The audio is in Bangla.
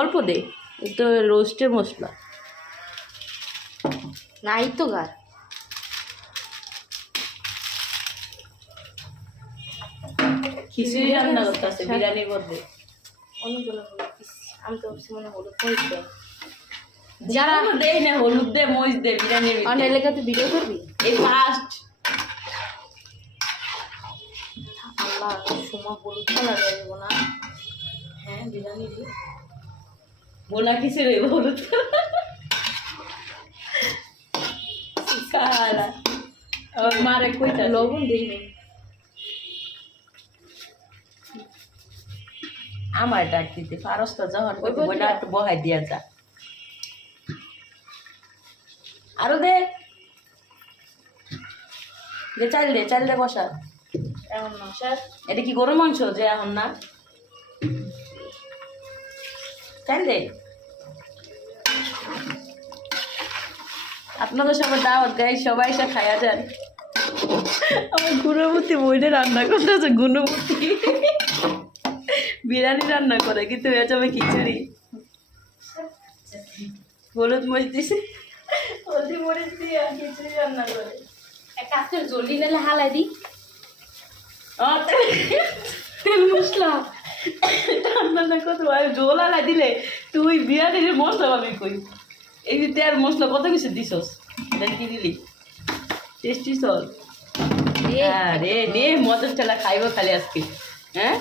অল্প দে, তো রোস্টের মশলা নাই তো গার। খিচুড়ি রান্না করতেছে বিরিয়ানির মধ্যে। অনেকগুলো হলুদ দিচ্ছি, আমি তো ভাবছি মনে হলুদ মরিচ দেয়। যারা দেয় না হলুদ দে মরিচ দে বিরিয়ানির অন্য এলাকাতে ভিডিও করবি? এই ফার্স্ট আল্লাহ সময় হলুদ কালার হয়ে যাবো না? হ্যাঁ বিরিয়ানি বোনা খিচুড়ি হলুদ কালা ওর মারে কইতা লবণ দিই নেই। আমার ডাক দিতে ফারস্তা যখন কইতে বোনা একটু বহাই দিয়া যা আরো দে দে চাল দে বসা। এখন না স্যার, এটা কি গরু মাংস যে এখন না চাল দে। আপনাদের সবাই দাওয়াত গাই সবাই এসে খাইয়া যান। আমার গুণবতী বইটা রান্না করতেছে গুণবতী বিরিয়ানি রান্না করে কিন্তু হয়ে যাবে খিচুড়ি। হলুদ মরিচ দিছে হলদি মরিচ দিয়ে খিচুড়ি রান্না করে। এক কাজ করে জলদি নালে হালাই দিই তেল মশলা রান্না কত জোল আলা দিলে তুই বিরিয়ানির মশলা পাবি কই। এই যে তেল মশলা কত কিছু দিছস দেন কি দিলি টেস্টি সল। আরে নে মজার ঠেলা খাইব খালি আজকে। হ্যাঁ